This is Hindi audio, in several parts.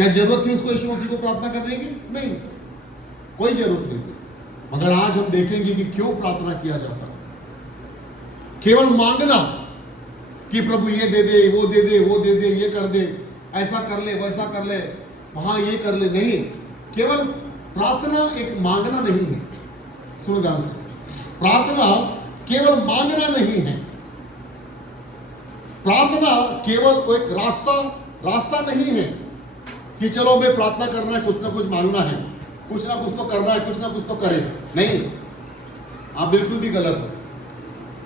क्या जरूरत थी उसको यीशु मसीह को प्रार्थना करने की? नहीं, कोई जरूरत नहीं थी। मगर आज हम देखेंगे कि क्यों प्रार्थना किया जाता है। केवल मांगना कि प्रभु ये दे दे, वो दे दे, वो दे दे, ये कर दे, ऐसा कर ले, वैसा कर ले, वहां ये कर ले, नहीं। केवल प्रार्थना एक मांगना नहीं है। सुनो ध्यान से, प्रार्थना केवल मांगना नहीं है। प्रार्थना केवल एक रास्ता नहीं है कि चलो मैं प्रार्थना करना है, कुछ ना कुछ मांगना है, कुछ ना कुछ तो करना है, कुछ ना कुछ तो करे। नहीं, आप बिल्कुल भी गलत हो।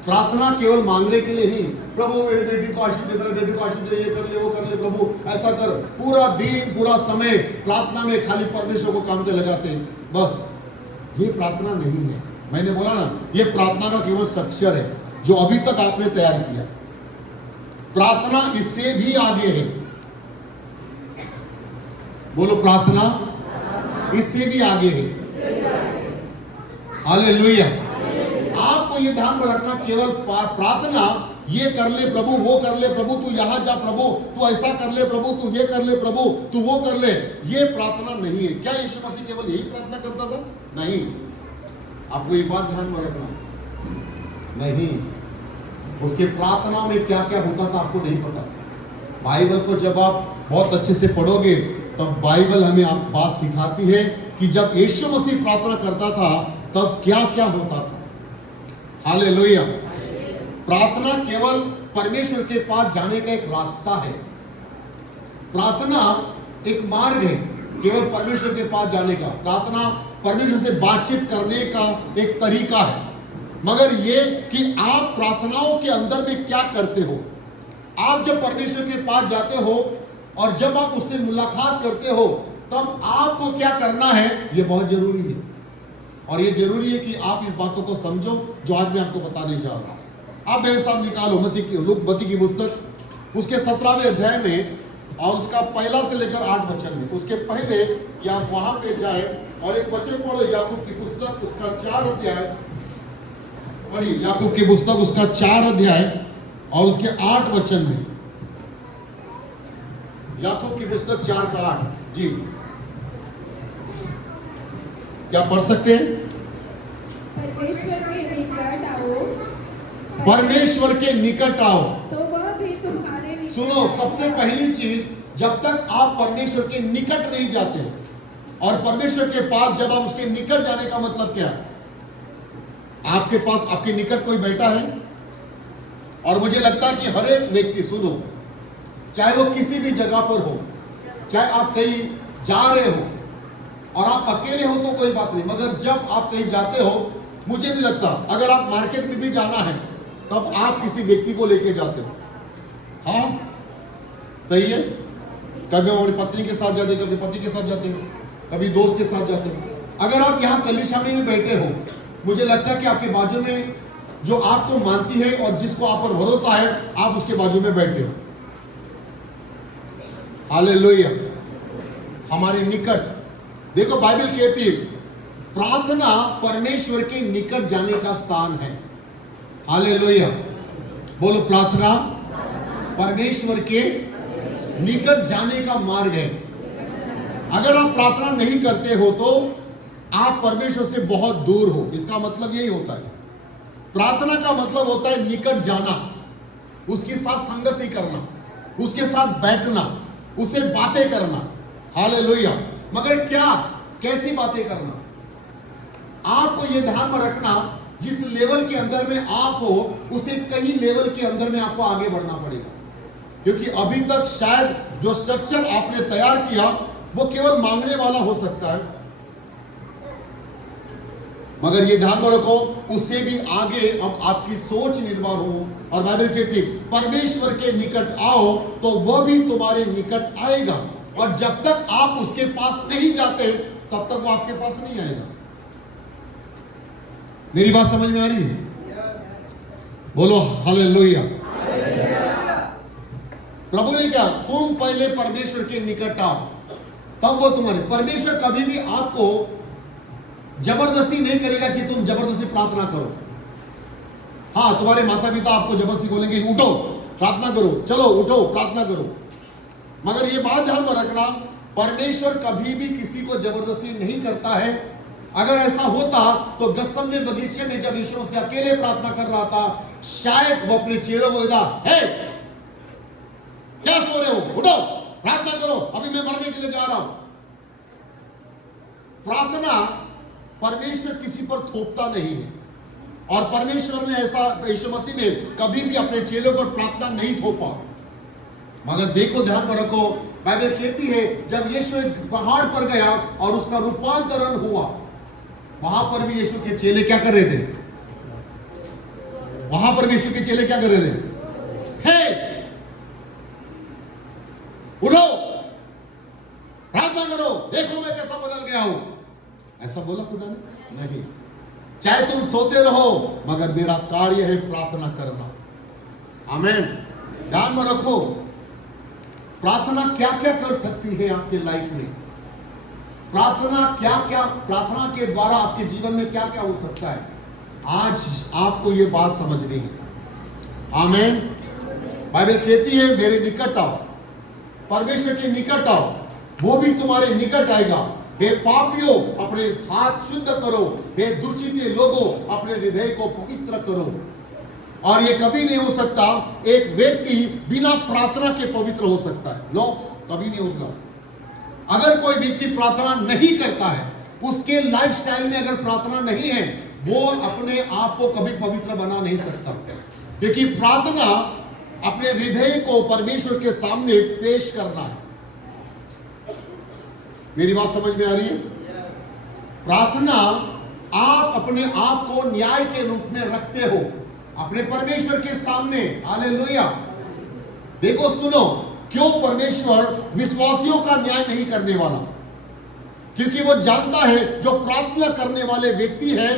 प्रार्थना केवल मांगने के लिए नहीं, प्रभु मेरे बेटी को आशीष दे, मेरे बेटी को आशीष दे, ये कर ले, वो कर ले, प्रभु ऐसा कर। पूरा दिन पूरा समय प्रार्थना में खाली परमेश्वर को काम में लगाते हैं, बस। ये प्रार्थना नहीं है। मैंने बोला ना, ये प्रार्थना का केवल स्ट्रक्चर है जो अभी तक आपने तैयार किया। प्रार्थना इससे भी आगे है। बोलो, प्रार्थना इससे भी आगे है। हालेलुया। आपको ये ध्यान में रखना, केवल प्रार्थना ये कर ले प्रभु, वो कर ले प्रभु, तू यहां जा प्रभु, तू ऐसा कर ले प्रभु, तू ये कर ले प्रभु, तू वो कर ले, ये प्रार्थना नहीं है। क्या यीशु मसीह केवल यही प्रार्थना करता था? नहीं। आपको ये बात ध्यान में रखना, नहीं। उसके प्रार्थना में क्या क्या होता था आपको नहीं पता। बाइबल को जब आप बहुत अच्छे से पढ़ोगे तब बाइबल हमें आप बात सिखाती है कि जब यीशु मसीह प्रार्थना करता था तब क्या क्या होता था। हालेलुया। प्रार्थना केवल परमेश्वर के पास जाने का एक रास्ता है। प्रार्थना एक मार्ग है केवल परमेश्वर के पास जाने का। प्रार्थना परमेश्वर से बातचीत करने का एक तरीका है। मगर ये कि आप प्रार्थनाओं के अंदर में क्या करते हो। आप जब परमेश्वर के पास जाते हो और जब आप उससे मुलाकात करते हो तब आपको क्या करना है, ये बहुत जरूरी है। और ये जरूरी है कि आप इस बातों को समझो जो आज मैं आपको बताने जा रहा हूं। आप मेरे साथ निकालो मत्ती की पुस्तक, उसके 17वें अध्याय में और उसका पहला से लेकर 8 वचन में। उसके पहले कि आप वहां पे जाए और एक वचन पढ़ो, याकूब की पुस्तक उसका 4 अध्याय पढ़िए। याकूब की पुस्तक उसका 4 अध्याय और उसके 8 वचन में। याकूब की पुस्तक 4 का 8 जी, क्या पढ़ सकते हैं? परमेश्वर के निकट आओ, परमेश्वर के निकट आओ तो वह भी तुम्हारे निकट सुनो, सबसे पहली चीज, जब तक आप परमेश्वर के निकट नहीं जाते हो। और परमेश्वर के पास जब आप उसके निकट जाने का मतलब क्या है? आपके पास आपके निकट कोई बैठा है और मुझे लगता है कि हर एक व्यक्ति, सुनो, चाहे वो किसी भी जगह पर हो, चाहे आप कहीं जा रहे हो और आप अकेले हो तो कोई बात नहीं, मगर जब आप कहीं जाते हो, मुझे नहीं लगता, अगर आप मार्केट में भी जाना है तब आप किसी व्यक्ति को लेके जाते हो। हाँ, सही है। कभी हम अपनी पत्नी के साथ जाते, कभी पति के साथ जाते हो, कभी दोस्त के साथ जाते हो। अगर आप यहाँ कलीसिया में बैठे हो, मुझे लगता है कि आपके बाजू में जो आपको मानती है और जिसको आप पर भरोसा है, आप उसके बाजू में बैठे हो। हालेलुया। हमारे निकट, देखो बाइबल कहती है प्रार्थना परमेश्वर के निकट जाने का स्थान है। हालेलुया। बोलो, प्रार्थना परमेश्वर के निकट जाने का मार्ग है। अगर आप प्रार्थना नहीं करते हो तो आप परमेश्वर से बहुत दूर हो, इसका मतलब यही होता है। प्रार्थना का मतलब होता है निकट जाना, उसके साथ संगति करना, उसके साथ बैठना, उससे बातें करना। हालेलुया। मगर क्या, कैसी बातें करना? आपको यह ध्यान में रखना, जिस लेवल के अंदर में आप हो उसे कई लेवल के अंदर में आपको आगे बढ़ना पड़ेगा। क्योंकि अभी तक शायद जो स्ट्रक्चर आपने तैयार किया वो केवल मांगने वाला हो सकता है, मगर ये ध्यान में रखो, उससे भी आगे अब आपकी सोच निर्माण हो। और बाइबल कहती है परमेश्वर के निकट आओ तो वह भी तुम्हारे निकट आएगा। और जब तक आप उसके पास नहीं जाते तब तक वो आपके पास नहीं आएगा। मेरी बात समझ में आ रही है? बोलो हालेलुया। प्रभु ने क्या, तुम पहले परमेश्वर के निकट आओ तब वो तुम्हारे। परमेश्वर कभी भी आपको जबरदस्ती नहीं करेगा कि तुम जबरदस्ती प्रार्थना करो। हाँ, तुम्हारे माता पिता आपको जबरदस्ती बोलेंगे उठो प्रार्थना करो, चलो उठो प्रार्थना करो। मगर ये बात ध्यान में रखना, परमेश्वर कभी भी किसी को जबरदस्ती नहीं करता है। अगर ऐसा होता तो गत्समने बगीचे में जब यीशु से अकेले प्रार्थना कर रहा था, शायद वो अपने चेलों को कहता, हे क्या सो रहे हो, उठो प्रार्थना करो, अभी मैं मरने के लिए जा रहा हूं। प्रार्थना परमेश्वर किसी पर थोपता नहीं है, और परमेश्वर ने ऐसा, यीशु मसीह ने कभी भी अपने चेलों पर प्रार्थना नहीं थोपा। मगर देखो, ध्यान में रखो, बाइबल कहती है जब यीशु एक पहाड़ पर गया और उसका रूपांतरण हुआ, वहां पर भी यीशु के चेले क्या कर रहे थे? वहां पर भी यीशु के चेले क्या कर रहे थे? हे उठो प्रार्थना करो, देखो मैं कैसा बदल गया हूं। ऐसा बोला खुदा ने? नहीं। चाहे तुम सोते रहो, मगर मेरा कार्य है प्रार्थना करना। आमीन। ध्यान में रखो, प्रार्थना क्या क्या कर सकती है आपके लाइफ में। प्रार्थना क्या क्या, प्रार्थना के द्वारा आपके जीवन में क्या क्या हो सकता है, आज आपको यह बात समझनी है। आमीन। बाइबल कहती है मेरे निकट आओ, परमेश्वर के निकट आओ, वो भी तुम्हारे निकट आएगा। हे पापियों, अपने हाथ शुद्ध करो, हे दुर्चिते लोगों, अपने हृदय को पवित्र करो। और ये कभी नहीं हो सकता एक व्यक्ति बिना प्रार्थना के पवित्र हो सकता है। नो, कभी नहीं होगा। अगर कोई व्यक्ति प्रार्थना नहीं करता है, उसके लाइफस्टाइल में अगर प्रार्थना नहीं है, वो अपने आप को कभी पवित्र बना नहीं सकता। क्योंकि प्रार्थना अपने हृदय को परमेश्वर के सामने पेश करना है। मेरी बात समझ में आ रही है? प्रार्थना आप अपने आप को न्याय के रूप में रखते हो अपने परमेश्वर के सामने। हालेलुया। देखो, सुनो, क्यों परमेश्वर विश्वासियों का न्याय नहीं करने वाला? क्योंकि वो जानता है जो प्रार्थना करने वाले व्यक्ति है,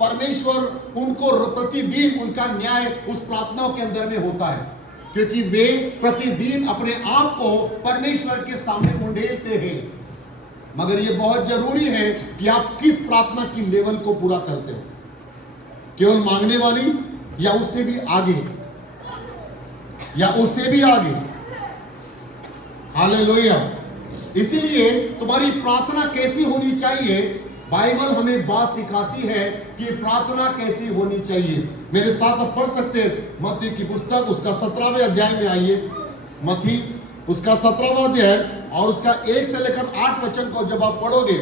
परमेश्वर उनको प्रतिदिन उनका न्याय उस प्रार्थनाओं के अंदर में होता है। क्योंकि वे प्रतिदिन अपने आप को परमेश्वर के सामने उंडेलते हैं। मगर यह बहुत जरूरी है कि आप किस प्रार्थना की लेवल को पूरा करते हो, केवल मांगने वाली या उससे भी आगे, या उससे भी आगे। हालेलुया। इसीलिए तुम्हारी प्रार्थना कैसी होनी चाहिए, बाइबल हमें बात सिखाती है कि प्रार्थना कैसी होनी चाहिए। मेरे साथ आप पढ़ सकते हैं मत्ती की पुस्तक, उसका 17वें अध्याय में आइए। मत्ती उसका 17वां अध्याय और उसका 1 से लेकर 8 वचन को जब आप पढ़ोगे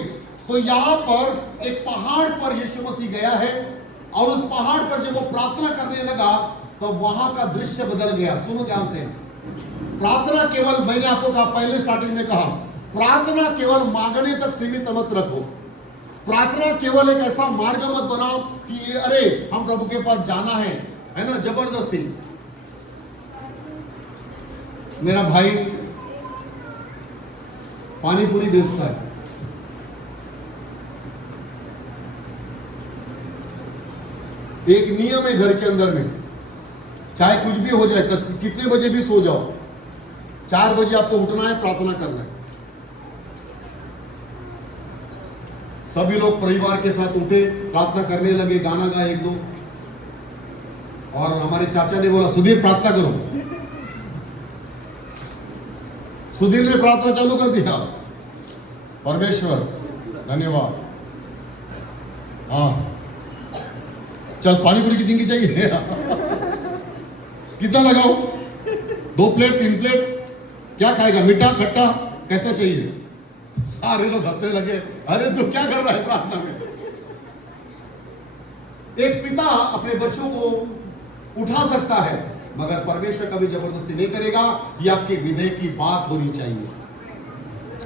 तो यहां पर एक पहाड़ पर यीशु मसीह गया है, और उस पहाड़ पर जब वो प्रार्थना करने लगा तो वहां का दृश्य बदल गया। सुनो ध्यान से, प्रार्थना केवल, मैंने आपको कहा पहले स्टार्टिंग में कहा, प्रार्थना केवल मांगने तक सीमित मत रखो। प्रार्थना केवल एक ऐसा मार्ग मत बनाओ कि अरे हम प्रभु के पास जाना है ना, जबरदस्ती। मेरा भाई पानी पूरी बेचता है, एक नियम है घर के अंदर में, चाहे कुछ भी हो जाए, कितने बजे भी सो जाओ, 4 बजे आपको उठना है, प्रार्थना करना है। सभी लोग परिवार के साथ उठे, प्रार्थना करने लगे, गाना गाए 1-2, और हमारे चाचा ने बोला सुधीर प्रार्थना करो। सुधीर ने प्रार्थना चालू कर दिया, परमेश्वर धन्यवाद, हाँ चल पानी पूरी कितनी की चाहिए कितना लगाओ, 2 प्लेट 3 प्लेट, क्या खाएगा, मीठा खट्टा कैसा चाहिए? सारे लोग हंसने लगे, अरे तू क्या कर रहा है प्रार्थना में। एक पिता अपने बच्चों को उठा सकता है, मगर परमेश्वर कभी जबरदस्ती नहीं करेगा। ये आपके हृदय की बात होनी चाहिए।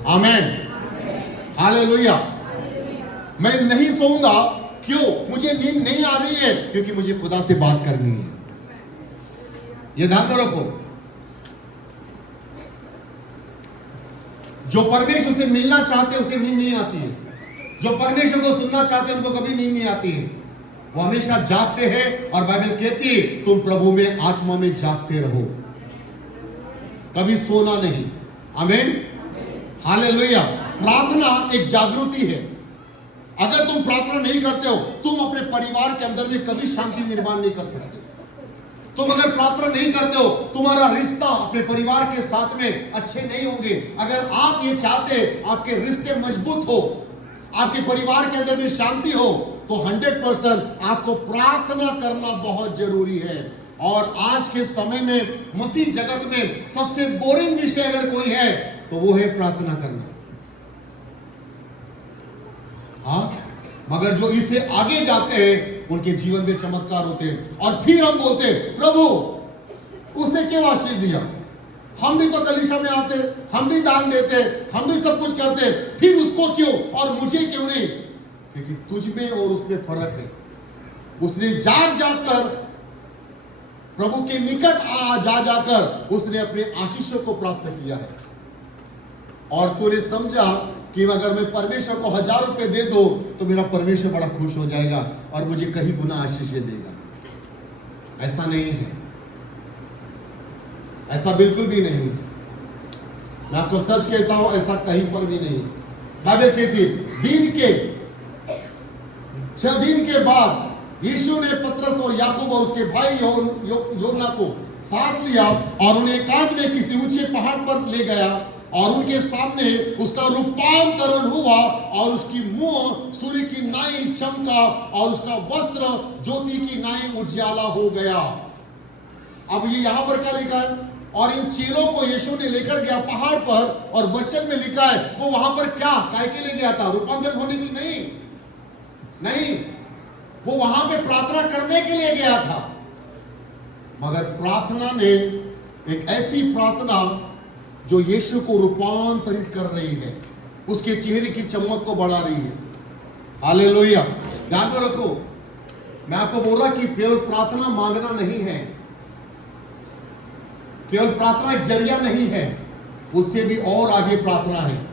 आमीन। हालेलुया। मैं नहीं सोऊंगा, क्यों? मुझे नींद नहीं आ रही है, क्योंकि मुझे खुदा से बात करनी है। ये ध्यान में रखो, जो परमेश्वर से मिलना चाहते हैं उसे नींद नहीं आती है, जो परमेश्वर को सुनना चाहते हैं उनको कभी नींद नहीं आती है, वो हमेशा जागते हैं। और बाइबल कहती है तुम प्रभु में आत्मा में जागते रहो, कभी सोना नहीं। आमीन। हालेलुया। प्रार्थना एक जागृति है। अगर तुम प्रार्थना नहीं करते हो, तुम अपने परिवार के अंदर में कभी शांति निर्माण नहीं कर सकते। तुम अगर प्रार्थना नहीं करते हो, तुम्हारा रिश्ता अपने परिवार के साथ में अच्छे नहीं होंगे। अगर आप ये चाहते आपके रिश्ते मजबूत हो, आपके परिवार के अंदर में शांति हो, तो 100% आपको प्रार्थना करना बहुत जरूरी है। और आज के समय में मसीह जगत में सबसे बोरिंग विषय अगर कोई है तो वो है प्रार्थना करना। हाँ, मगर जो इससे आगे जाते हैं उनके जीवन में चमत्कार होते हैं। और फिर हम बोलते हैं, प्रभु उसे क्यों आशीष दिया? हम भी तो कलीसिया में आते, हम भी दान देते, हम भी सब कुछ करते, फिर उसको क्यों और मुझे क्यों नहीं? क्योंकि तुझ में और उसमें फर्क है। उसने जाग जाकर प्रभु के निकट जा जाकर उसने अपने आशीषों को प्राप्त किया है। और तूने समझा कि अगर मैं परमेश्वर को 1000 रुपए दे दो तो मेरा परमेश्वर बड़ा खुश हो जाएगा और मुझे कहीं गुना आशीष देगा। ऐसा नहीं है, ऐसा बिल्कुल भी नहीं है। मैं आपको सच कहता हूं, ऐसा कहीं पर भी नहीं। बाइबल कहती है छह दिन के बाद यीशु ने पतरस और याकूब और उसके भाई यूहन्ना को साथ लिया और उन्हें एकांत में किसी ऊंचे पहाड़ पर ले गया और उनके सामने उसका रूपांतरण हुआ और उसकी मुंह सूर्य की नाई चमका और उसका वस्त्र ज्योति की नाई उज्याला हो गया। अब ये यहां पर क्या लिखा है? और इन चेलों को यीशु ने लेकर गया पहाड़ पर और वचन में लिखा है वो वहां पर क्या काय के लिए गया था? रूपांतरित होने के लिए नहीं, वो वहां पे प्रार्थना करने के लिए गया था। मगर प्रार्थना ने एक ऐसी प्रार्थना जो यीशु को रूपांतरित कर रही है, उसके चेहरे की चमक को बढ़ा रही है। हालेलुया। ध्यान में रखो, मैं आपको बोल रहा कि केवल प्रार्थना मांगना नहीं है, केवल प्रार्थना एक जरिया नहीं है, उससे भी और आगे प्रार्थना है।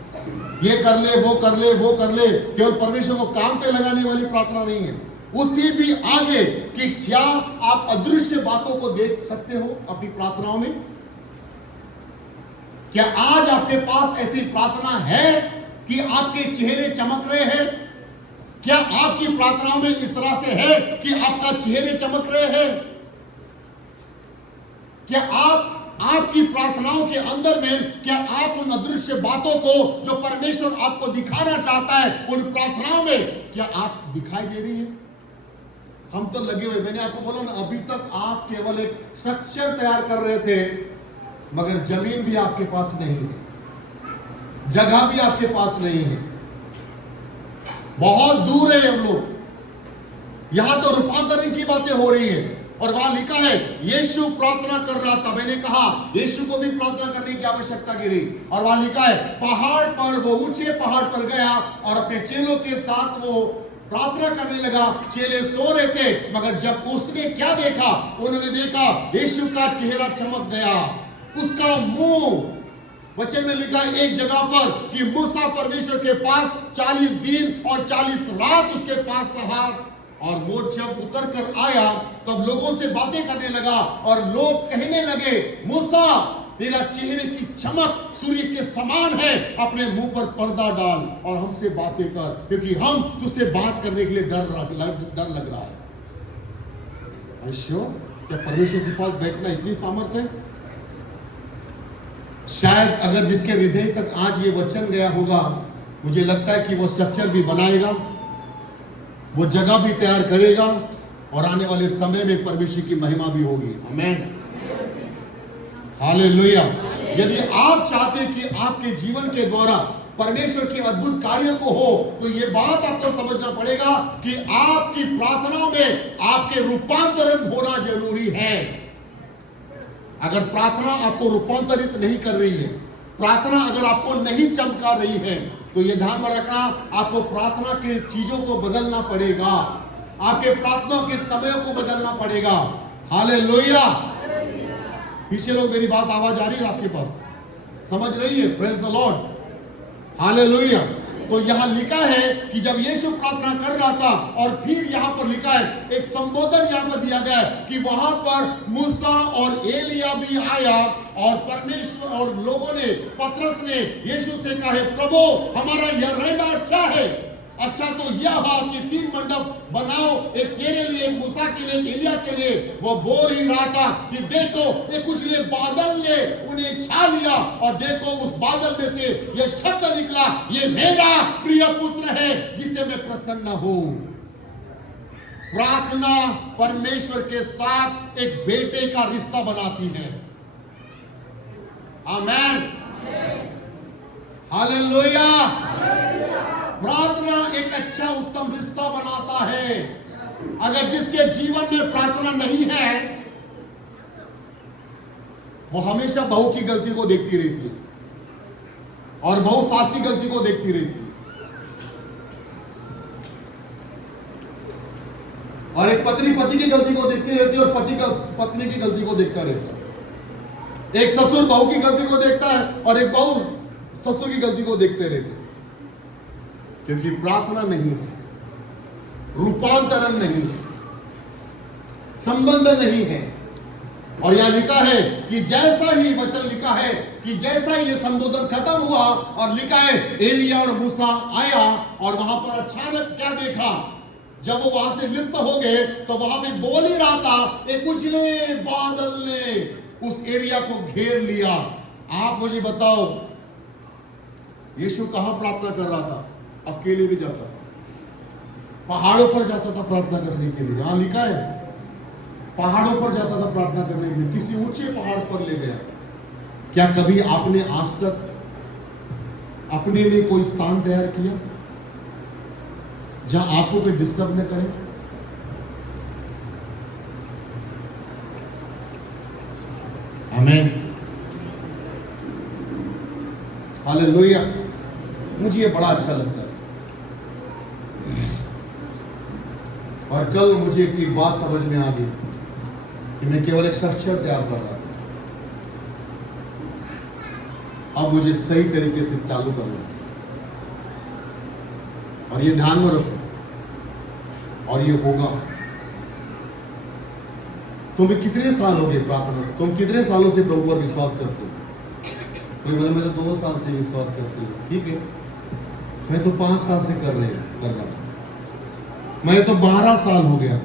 ये कर ले, वो कर ले, वो कर ले, केवल परमेश्वर को काम पे लगाने वाली प्रार्थना नहीं है। उससे भी आगे कि क्या आप अदृश्य बातों को देख सकते हो अपनी प्रार्थनाओं में? क्या आज आपके पास ऐसी प्रार्थना है कि आपके चेहरे चमक रहे हैं? क्या आपकी प्रार्थनाओं में इस तरह से है कि आपका चेहरे चमक रहे हैं? क्या आपकी प्रार्थनाओं के अंदर में क्या आप उन अदृश्य बातों को जो परमेश्वर आपको दिखाना चाहता है, उन प्रार्थनाओं में क्या आप दिखाई दे रही है? हम तो लगे हुए, मैंने आपको बोला ना, अभी तक आप केवल एक स्ट्रक्चर तैयार कर रहे थे, मगर जमीन भी आपके पास नहीं है, जगह भी आपके पास नहीं है, बहुत दूर है हम लोग। यहां तो रूपांतरण की बातें हो रही है और वहां लिखा है यीशु प्रार्थना कर रहा था। मैंने कहा यीशु को भी प्रार्थना करने की आवश्यकता गिरी और वहां लिखा है पहाड़ पर, वो ऊंचे पहाड़ पर गया और अपने चेलों के साथ वो प्रार्थना करने लगा। चेले सो रहे थे, मगर जब उसने क्या देखा, उन्होंने देखा यीशु का चेहरा चमक गया, उसका मुंह। वचन में लिखा है एक जगह पर कि मूसा परमेश्वर के पास 40 दिन और 40 रात उसके पास रहा और वो जब उतर कर आया तब लोगों से बातें करने लगा और लोग कहने लगे मूसा तेरा चेहरे की चमक सूर्य के समान है, अपने मुंह पर पर्दा डाल और हमसे बातें कर, क्योंकि हम तुझसे बात करने के लिए डर लग रहा है। क्या परमेश्वर के पास बैठना इतनी सामर्थ्य है? शायद अगर जिसके हृदय तक आज ये वचन गया होगा, मुझे लगता है कि वो स्ट्रक्चर भी बनाएगा, वो जगह भी तैयार करेगा और आने वाले समय में परमेश्वर की महिमा भी होगी। आमीन, हालेलुया। यदि आप चाहते हैं कि आपके जीवन के द्वारा परमेश्वर के अद्भुत कार्यों को हो, तो ये बात आपको समझना पड़ेगा कि आपकी प्रार्थनाओं में आपके रूपांतरण होना जरूरी है। अगर प्रार्थना आपको रूपांतरित नहीं कर रही है, प्रार्थना अगर आपको नहीं चमका रही है, तो ये ध्यान में रखना, आपको प्रार्थना के चीजों को बदलना पड़ेगा, आपके प्रार्थना के समयों को बदलना पड़ेगा। हालेलुया। पीछे लोग, मेरी बात आवाज आ रही है आपके पास? समझ रही है? Praise the Lord, hallelujah. तो यहां लिखा है कि जब यीशु प्रार्थना कर रहा था और फिर यहां पर लिखा है एक संबोधन यहां पर दिया गया है कि वहां पर मूसा और एलिया भी आया और परमेश्वर और लोगों ने, पतरस ने यीशु से कहा प्रभु हमारा यह रहना अच्छा है, अच्छा तो यह हुआ कि 3 मंडप बनाओ, एक तेरे लिए, एक मूसा के लिए, एक एलिया के लिए। वो बोल ही रहा था कि देखो ये कुछ ये बादल ने उन्हें छा लिया और देखो उस बादल में से ये शब्द निकला, ये मेरा प्रिय पुत्र है जिसे मैं प्रसन्न हूं। प्रार्थना परमेश्वर के साथ एक बेटे का रिश्ता बनाती है। आमेन, हालेलुया। प्रार्थना एक अच्छा उत्तम रिश्ता बनाता है। अगर जिसके जीवन में प्रार्थना नहीं है, वो हमेशा बहू की गलती को देखती रहती है और बहू सास की गलती को देखती रहती है, और एक पत्नी पति की गलती को देखती रहती है और पति का पत्नी की गलती को देखता रहता है। एक ससुर बहू की गलती को देखता है और एक बहू ससुर की गलती को देखते रहते हैं, क्योंकि प्रार्थना नहीं है, रूपांतरण नहीं है, संबंध नहीं है। और यहां लिखा है कि जैसा ही वचन लिखा है कि जैसा ही ये संबोधन खत्म हुआ और लिखा है एलिया और मूसा आया और वहां पर अचानक क्या देखा, जब वो वहां से लिप्त हो गए तो वहां पे बोल ही रहा था, एक उजले बादल ने उस एरिया को घेर लिया। आप मुझे बताओ, यीशु कहां प्रार्थना कर रहा था? अकेले भी जाता था, पहाड़ों पर जाता था प्रार्थना करने के लिए। यहां लिखा है पहाड़ों पर जाता था प्रार्थना करने के लिए, किसी ऊंचे पहाड़ पर ले गया। क्या कभी आपने आज तक अपने लिए कोई स्थान तैयार किया जहां आपको कोई डिस्टर्ब न करे? आमीन, हालेलुया। मुझे ये बड़ा अच्छा लगता है। और कल मुझे एक बात समझ में आ गई कि मैं केवल एक स्ट्रक्चर तैयार कर रहा था, अब मुझे सही तरीके से चालू करना है। और ये ध्यान में रखो, और ये होगा। तुम्हें कितने साल हो गए प्रार्थना? तुम कितने सालों से प्रभु पर विश्वास करते हो? कोई बोले मैं तो 2 साल से विश्वास करती हूँ। ठीक है, मैं तो 5 साल से कर रहा हूं, मैं तो 12 साल हो गया,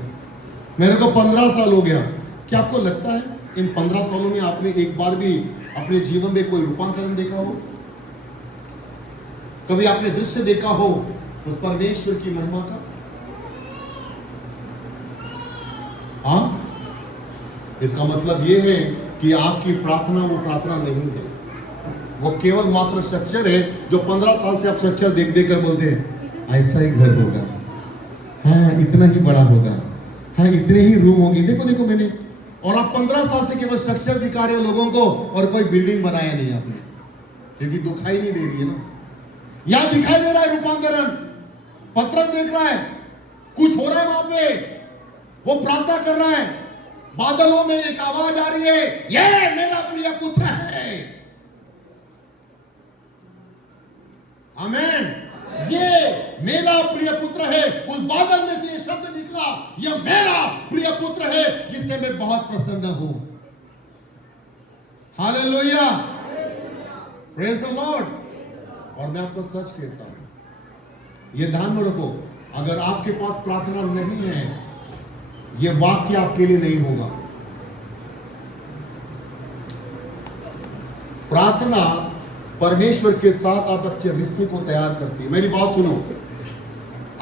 मेरे को 15 साल हो गया। क्या आपको लगता है इन 15 सालों में आपने एक बार भी अपने जीवन में कोई रूपांतरण देखा हो? कभी आपने दृश्य देखा हो उस परमेश्वर की महिमा का? हाँ, इसका मतलब यह है कि आपकी प्रार्थना वो प्रार्थना नहीं है, वो केवल मात्र स्ट्रक्चर है जो 15 साल से आप स्ट्रक्चर देख देख कर बोलते हैं ऐसा ही घर होगा, हाँ इतना ही बड़ा होगा, हाँ इतने ही रूम होंगे। देखो देखो मैंने, और आप 15 साल से केवल स्ट्रक्चर दिखा रहे हो लोगों को और कोई बिल्डिंग बनाया नहीं आपने, क्योंकि दिखाई नहीं दे रही है ना। यहां दिखाई दे रहा है रूपांतरण, पत्रस देख रहा है कुछ हो रहा है वहां पे, वो प्रार्थना कर रहा है, बादलों में एक आवाज आ रही है, ये मेरा प्रिय पुत्र है। आमीन, ये मेरा प्रिय पुत्र है। उस बादल में से ये शब्द निकला, यह मेरा प्रिय पुत्र है जिससे मैं बहुत प्रसन्न हूं। Hallelujah, praise the Lord. और मैं आपको सच कहता हूं, ये ध्यान में रखो, अगर आपके पास प्रार्थना नहीं है, ये वाक्य आपके लिए नहीं होगा। प्रार्थना परमेश्वर के साथ आप अच्छे रिश्ते को तैयार करती है। मेरी बात सुनो,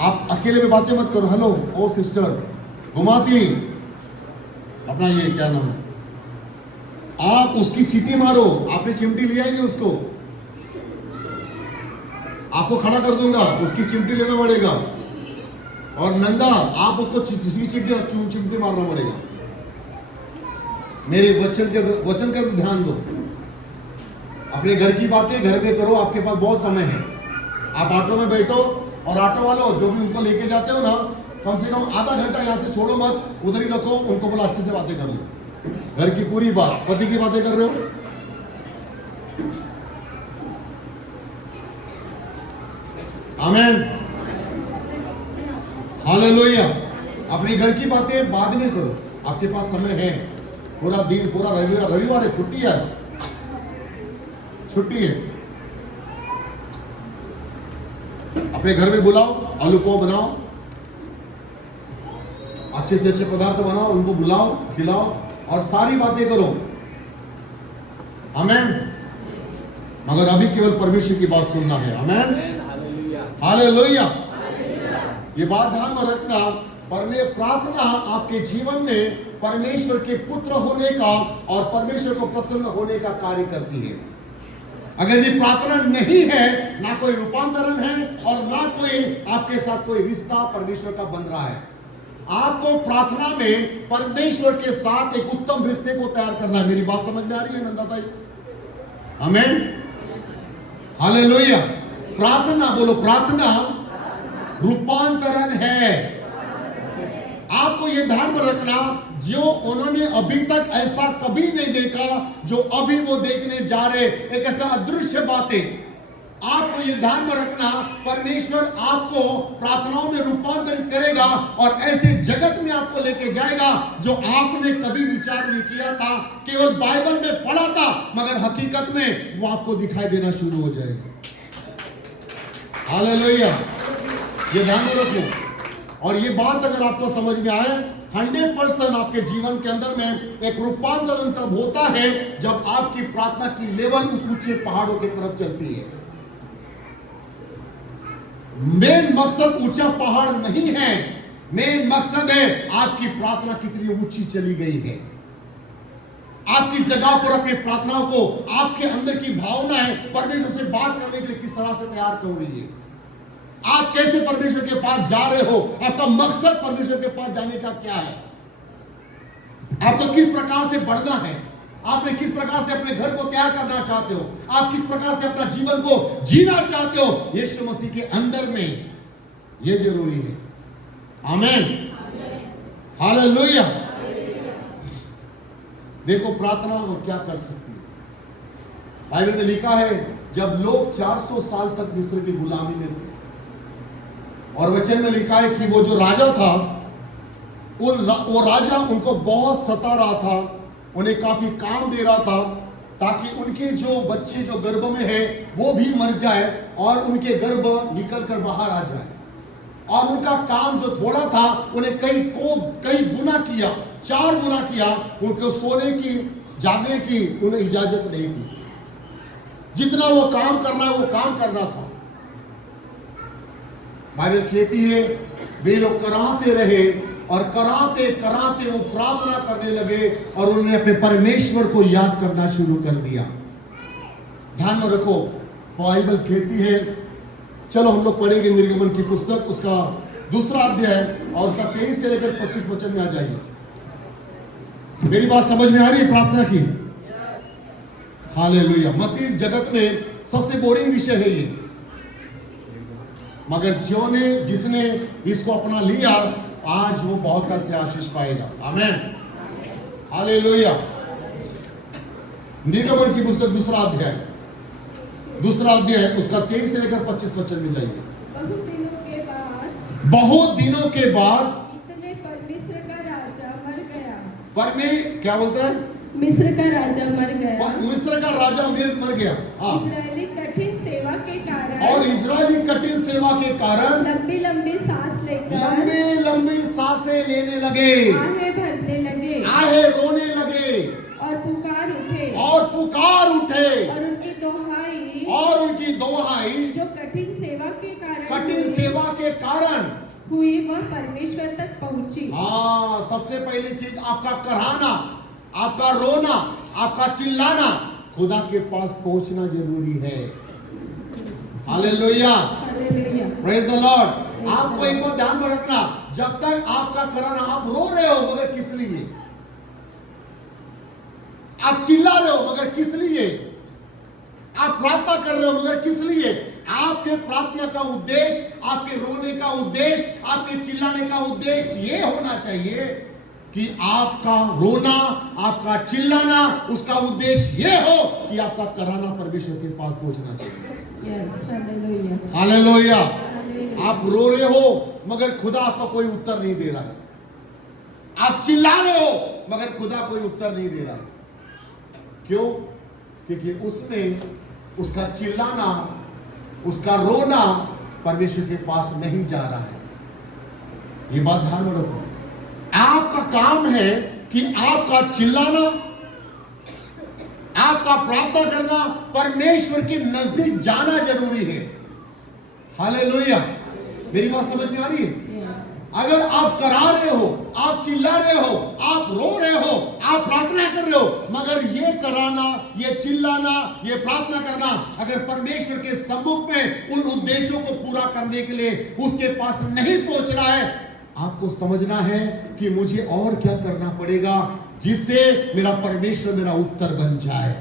आप अकेले में बातें मत करो। हेलो ओ सिस्टर घुमाती, अपना ये क्या नाम है, आप उसकी चीटी मारो, आपने चिमटी लिया ही नहीं उसको, आपको खड़ा कर दूंगा, उसकी चिमटी लेना पड़ेगा। और नंदा आप उसको चिमटी मारना पड़ेगा। मेरे वचन का ध्यान दो। अपने घर की बातें घर में करो, आपके पास बहुत समय है। आप ऑटो में बैठो और ऑटो वालों जो भी उनको लेके जाते हो ना, कम से कम आधा घंटा यहाँ से छोड़ो मत, उधर ही रखो, उनको बोला अच्छे से बातें कर लो। घर की पूरी बात, पति की बातें कर रहे हो, आमीन, हालेलुया। अपने घर की बातें बाद में करो, आपके पास समय है, पूरा दिन, पूरा रविवार है, छुट्टी है, छुट्टी है। अपने घर में बुलाओ, आलू पाव बनाओ, अच्छे से अच्छे पदार्थ बनाओ, उनको बुलाओ, खिलाओ और सारी बातें करो। आमेन। मगर अभी केवल परमेश्वर की बात सुनना है। आमेन, हालेलुया। ये बात ध्यान में रखना, प्रार्थना आपके जीवन में परमेश्वर के पुत्र होने का और परमेश्वर को प्रसन्न होने का कार्य करती है। अगर ये प्रार्थना नहीं है, ना कोई रूपांतरण है और ना कोई आपके साथ कोई रिश्ता परमेश्वर का बन रहा है। आपको प्रार्थना में परमेश्वर के साथ एक उत्तम रिश्ते को तैयार करना है। मेरी बात समझ में आ रही है नंदा भाई? आमेन, हालेलुया। प्रार्थना, बोलो प्रार्थना रूपांतरण है। आपको यह ध्यान में रखना, जो उन्होंने अभी तक ऐसा कभी नहीं देखा जो अभी वो देखने जा रहे, एक ऐसा अदृश्य बातें। आपको यह ध्यान में रखना, परमेश्वर आपको प्रार्थनाओं में रूपांतरित करेगा और ऐसे जगत में आपको लेके जाएगा जो आपने कभी विचार नहीं किया था, केवल बाइबल में पढ़ा था, मगर हकीकत में वो आपको दिखाई देना शुरू हो जाएगा। हालेलुया, ये ध्यान में रखो। और ये बात अगर आपको समझ में आए, 100% आपके जीवन के अंदर में एक रूपांतरण तब होता है जब आपकी प्रार्थना की लेवल उस ऊंचे पहाड़ों की तरफ चलती है। मेन मकसद ऊंचा पहाड़ नहीं है, मेन मकसद है आपकी प्रार्थना कितनी ऊंची चली गई है। आपकी जगह पर अपनी प्रार्थनाओं को, आपके अंदर की भावनाएं परमेश्वर से बात करने के लिए किस तरह से तैयार कर रही है। आप कैसे परमेश्वर के पास जा रहे हो, आपका मकसद परमेश्वर के पास जाने का क्या है, आपको किस प्रकार से बढ़ना है, आपने किस प्रकार से अपने घर को तैयार करना चाहते हो, आप किस प्रकार से अपना जीवन को जीना चाहते हो, यीशु मसीह के अंदर में यह जरूरी है। आमेन, हालेलुया। देखो प्रार्थना और क्या कर सकती है। बाइबल में लिखा है, जब लोग 400 साल तक मिस्र की गुलामी में थे, और वचन में लिखा है कि वो जो राजा था, वो राजा उनको बहुत सता रहा था, उन्हें काफी काम दे रहा था, ताकि उनके जो बच्चे जो गर्भ में है वो भी मर जाए और उनके गर्भ निकल कर बाहर आ जाए। और उनका काम जो थोड़ा था, उन्हें कई गुना किया, 4 गुना किया। उनको सोने की, जागने की उन्हें इजाजत नहीं दी। जितना वो काम करना है वो काम करना था। बाइबल कहती है, वे लोग कराते रहे और कराते कराते वो प्रार्थना करने लगे और उन्होंने अपने परमेश्वर को याद करना शुरू कर दिया। ध्यान में रखो, बाइबल कहती है, चलो हम लोग पढ़ेंगे निर्गमन की पुस्तक, उसका 2 अध्याय और उसका 23 से लेकर 25 वचन में आ जाइए। मेरी बात समझ में आ रही है प्रार्थना की? हालेलुया। मसीह जगत में सबसे बोरिंग विषय है ये, मगर जिसने इसको अपना लिया, आज वो बहुत से आशीष पाएगा। आमेन, हालेलुया। निर्गमन की पुस्तक 2 अध्याय उसका 23 से लेकर 25 वचन में जाइए। बहुत दिनों के बाद इतने पर मिस्र का राजा मर गया। क्या बोलता है? मिस्र का राजा मर गया। मिस्र का राजा मर गया। हाँ। इजरायली कठिन सेवा के कारण, और इजरायली कठिन सेवा के कारण लंबी लंबी सांस लेकर, लंबी लंबी सांसें लेने लगे, आहें भरने लगे, आहें रोने लगे और पुकार उठे, और पुकार उठे, और उनकी दोहाई जो कठिन सेवा के कारण हुई, वह परमेश्वर तक पहुंची। हाँ, सबसे पहली चीज आपका कराना, आपका रोना, आपका चिल्लाना खुदा के पास पहुंचना जरूरी है। Hallelujah, praise the Lord. आपको एक बात ध्यान में रखना, जब तक आपका कराना, आप रो रहे हो मगर किस लिए, आप चिल्ला रहे हो मगर किस लिए, आप प्रार्थना कर रहे हो मगर किस लिए, आपके प्रार्थना का उद्देश्य, आपके रोने का उद्देश्य, आपके चिल्लाने का उद्देश्य ये होना चाहिए कि आपका रोना, आपका चिल्लाना, उसका उद्देश्य ये हो कि आपका कराना परमेश्वर के पास पहुंचना चाहिए। हालेलुया। आप रो रहे हो मगर खुदा आपका कोई उत्तर नहीं दे रहा है, आप चिल्ला रहे हो मगर खुदा कोई उत्तर नहीं दे रहा है। क्यों? क्योंकि उसने उसका चिल्लाना, उसका रोना परमेश्वर के पास नहीं जा रहा है। ये बात ध्यान में रखो। आपका काम है कि आपका चिल्लाना, आपका प्रार्थना करना, परमेश्वर के नजदीक जाना जरूरी है। हालेलुया। मेरी बात समझ में आ रही है? अगर आप करा रहे हो, आप चिल्ला रहे हो, आप रो रहे हो, आप प्रार्थना कर रहे हो, मगर ये कराना, ये चिल्लाना, ये प्रार्थना करना अगर परमेश्वर के सम्मुख में उन उद्देश्यों को पूरा करने के लिए उसके पास नहीं पहुंच रहा है, आपको समझना है कि मुझे और क्या करना पड़ेगा जिससे मेरा परमेश्वर मेरा उत्तर बन जाए।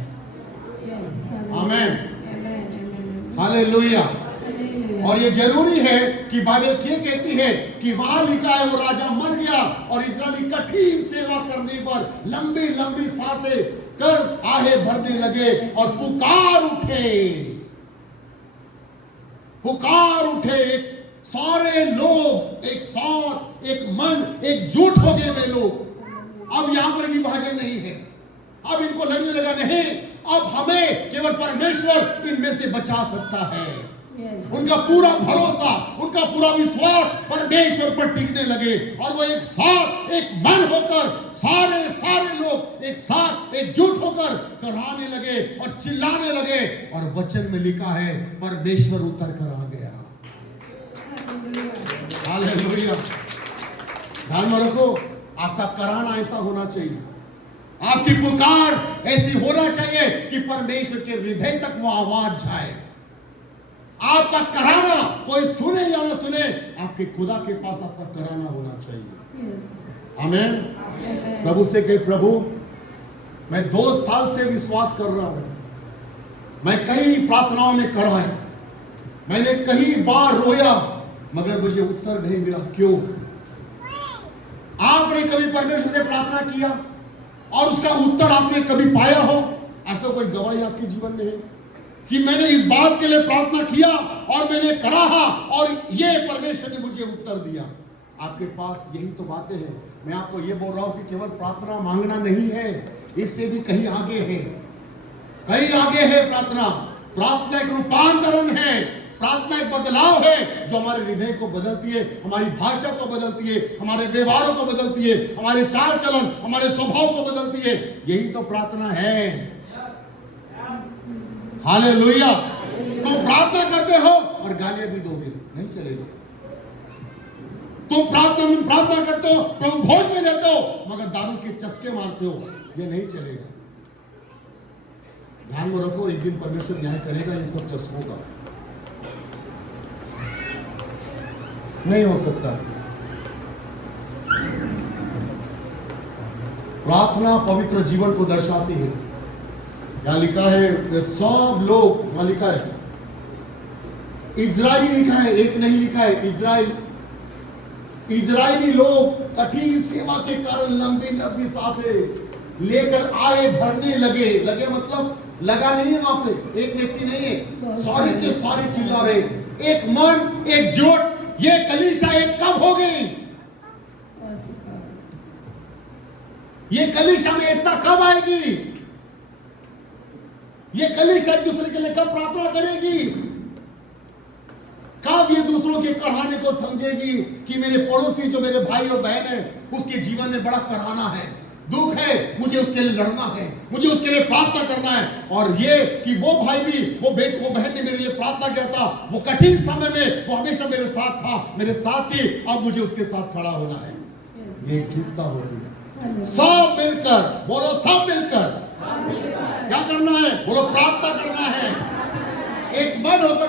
आमीन। हालेलुया। और ये जरूरी है कि बाइबल ये कहती है कि वहां लिखा है वो राजा मर गया और इस्राएली कठिन सेवा करने पर लंबी लंबी सांसें कर आहे भरने लगे और पुकार उठे। सारे लोग एक साथ, एक मन, एकजुट हो गए वे लोग। अब यहां पर विभाजन नहीं है। अब इनको लगने लगा नहीं, अब हमें केवल परमेश्वर इनमें से बचा सकता है। उनका पूरा भरोसा, उनका पूरा विश्वास परमेश्वर पर टिकने लगे और वो एक साथ, एक मन होकर सारे लोग एक साथ एकजुट होकर कराने लगे और चिल्लाने लगे। और वचन में लिखा है परमेश्वर उतर कर आ गया। हालेलुया। ध्यान में रखो, आपका कराना ऐसा होना चाहिए, आपकी पुकार ऐसी होना चाहिए कि परमेश्वर के हृदय तक वो आवाज जाए। आपका कराना कोई सुने या ना सुने, आपके खुदा के पास आपका कराना होना चाहिए। आमीन। प्रभु से कहे, प्रभु मैं 2 साल से विश्वास कर रहा हूं, मैं कई प्रार्थनाओं में करा है, मैंने कई बार रोया मगर मुझे उत्तर नहीं मिला। क्यों? आपने कभी परमेश्वर से प्रार्थना किया और उसका उत्तर आपने कभी पाया हो? ऐसा कोई गवाही आपके जीवन में है कि मैंने इस बात के लिए प्रार्थना किया और मैंने करा और ये परमेश्वर ने मुझे उत्तर दिया? आपके पास यही तो बातें हैं। मैं आपको ये बोल रहा हूं कि केवल प्रार्थना मांगना नहीं है, इससे भी कहीं आगे है, कहीं आगे है। प्रार्थना एक रूपांतरण है, प्रार्थना एक बदलाव है जो हमारे हृदय को बदलती है, हमारी भाषा को बदलती है, हमारे व्यवहारों को बदलती है, हमारे चाल चलन, हमारे स्वभाव को बदलती है। यही तो प्रार्थना है। हालेलुया। तुम प्रार्थना करते हो और गालियां भी दोगे, नहीं चलेगा। तुम प्रार्थना करते हो, प्रभु भोज में लेते हो मगर दारू के चस्के मारते हो, ये नहीं चलेगा। ध्यान में रखो, एक दिन परमेश्वर न्याय करेगा इन सब चस्कों का। नहीं हो सकता। प्रार्थना पवित्र जीवन को दर्शाती है। यहां लिखा है सब लोग, वहां लिखा है इजरायली, लिखा है, एक नहीं लिखा है इजरायली लोग कठिन सेवा के कारण लंबी लंबी सांसें लेकर आए भरने लगे मतलब लगा नहीं है, वहां पे एक व्यक्ति नहीं है, सारे के सारे चिल्ला रहे, एक मन एकजुट। ये कलीसिया एक कब हो गई? ये कलीसिया में एकता कब आएगी? ये कलीसिया एक दूसरे के लिए कब प्रार्थना करेगी? कब ये दूसरों के कराने को समझेगी कि मेरे पड़ोसी जो मेरे भाई और बहन है उसके जीवन में बड़ा कराना है, दुख है, मुझे उसके लिए लड़ना है, मुझे उसके लिए प्रार्थना करना है। और ये कि वो भाई भी, वो बहन ने मेरे लिए प्रार्थना किया था, वो कठिन समय में वो हमेशा मेरे साथ था, मेरे साथ थी, अब मुझे उसके साथ खड़ा होना है। ये एकजुटता होती है। सब मिलकर बोलो, सब मिलकर क्या करना है? बोलो, प्रार्थना करना है, एक मन होकर